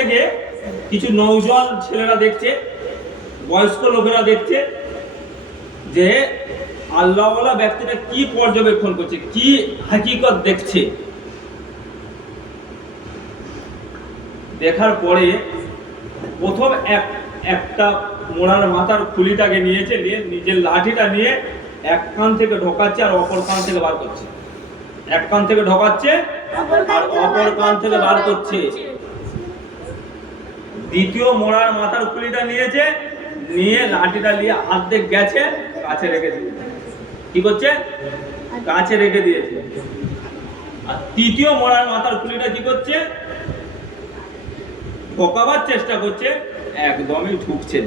থেকে কিছু নৌজন ছেলেরা দেখছে বয়স্ক লোকেরা দেখছে যে আল্লাহওয়ালা ব্যক্তিটা কি পর্যবেক্ষণ করছে কি হাকিকত দেখছে। দেখার পরে প্রথম এক একটা মোড়ার মাথার খুলিটাকে নিয়েছে নিয়ে নিজের লাঠিটা নিয়ে এক কান থেকে ঢোকাচ্ছে আর অপর কান থেকে বার করছে। এক কান থেকে ঢোকাচ্ছে আর অপর কান থেকে বার করছে। দ্বিতীয় মোড়ার মাথার খুলিটা নিয়েছে, নিয়ে লাঠিটা নিয়ে অর্ধেক গেছে, কাছে রেখে দিয়েছে। কি করছে? কাছে রেখে দিয়েছে। আর তৃতীয় মোড়ার মাথার খুলিটা কি করছে? ঢোকাবার চেষ্টা করছে, একদমই ঠুকছে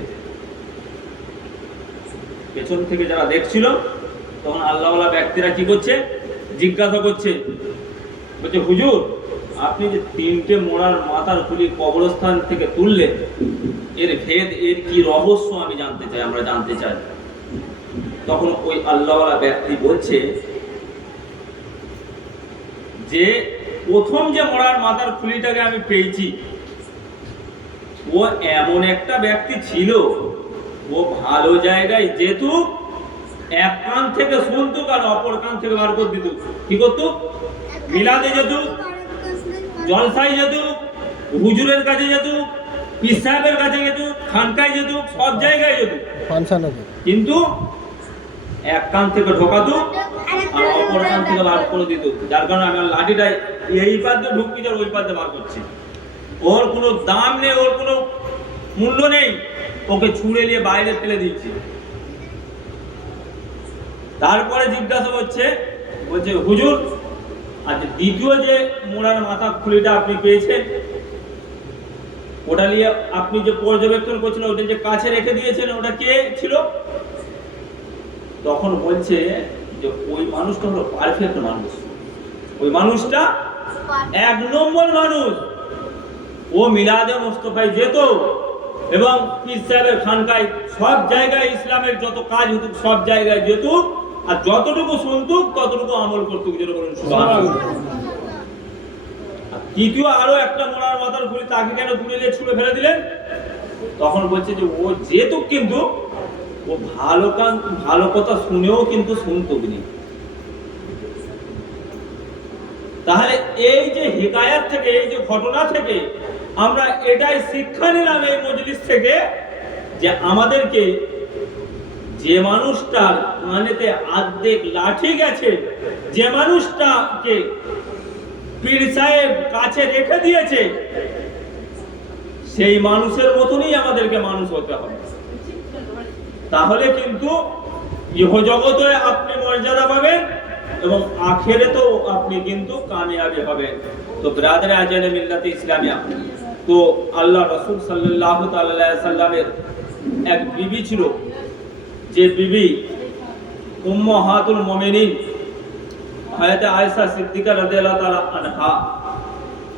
পেছন থেকে যারা দেখছিল, তখন আল্লাহওয়ালা ব্যক্তিরা কি করছে? জিজ্ঞাসা করছে, বলছে, হুজুর আপনি যে তিনটে মোড়ার মাথার খুলি কবরস্থান থেকে তুললেন এর ভেদ, এর কি রহস্য আমি জানতে চাই, আমরা জানতে চাই। তখন ওই আল্লাহওয়ালা ব্যক্তি বলছে যে, প্রথম যে মোড়ার মাথার খুলিটাকে আমি পেয়েছি, ও এমন একটা ব্যক্তি ছিল, ও ভালো জায়গায় যেত, এক কান থেকে শুনতো আর অপর কান থেকে বার করে দিত। কি করতো? মিলাদে যেত। জলসায় যেত হুজুরের কাছে যেত পীর সাহেবের কাছে যেত খানকায় যেত সব জায়গায় যেত কিন্তু এক কান থেকে ঢোকাতো আর অপর কান থেকে বার করে দিত। যার কারণে আমার লাঠিটা এই পাতে ঢুকি আর ওই পাতে বার করছে। ওর কোনো দাম নেই ওর কোনো মূল্য নেই। ওকে ছুঁড়ে নিয়ে বাইরে ফেলে দিচ্ছে তারপরে জিজ্ঞাসা করছে বলছে হুজুর আচ্ছা দ্বিতীয় যে মোড়ার মাথা খুলিটা আপনি পেয়েছেন, ওটা নিয়ে আপনি যে পর্যবেক্ষণ করছিলেন, ওটা যে কাছে রেখে দিয়েছেন, ওটা কে ছিল? তখন বলছে যে ওই মানুষটা হলো পারফেক্ট মানুষ। ওই মানুষটা এক নম্বর মানুষ। ও মিলাদে মোস্তফায় যেত এবং পীর সাহেবের খানকায় সব জায়গায় ইসলামের যত কাজ হতো, সব জায়গায় যেত। আর যতটুকু শুনতুক ততটুকু আমল করতুক যেটা বলুন। তৃতীয় আরও একটা মোড়ার মাথার খুলি তাকে কেন তুলে নিয়ে ছুঁড়ে ফেলে দিলেন? তখন বলছে যে ও যেহেতু কিন্তু ও ভালো কান ভালো কথা শুনেও কিন্তু শুনতো না। তাহলে এই যে হিকায়াত থেকে এই যে ঘটনা থেকে আমরা এটাই শিক্ষা নিলাম এই মজলিস থেকে যে আমাদেরকে যে মানুষটার কানেতে আর্ধেক লাঠি গেছে, যে মানুষটাকে পীর সাহেব কাছে রেখে দিয়েছে, সেই মানুষের মতনই আমাদেরকে মানুষ হতে হবে। তাহলে কিন্তু ইহজগতে আপনি মর্যাদা পাবেন এবং আখেরে তো আপনি কিন্তু কামিয়াবি হবেন। তো ব্রাদার আজানে মিল্লাতে ইসলামিয়া, তো আল্লাহ রসুল সাল্লাহ সাল্লামের এক বিবি ছিল যে বিবি উম্মাহাতুল মুমিনিন হায়াতে আয়েশা সিদ্দিকা রাদিয়াল্লাহু তাআলা আনহা।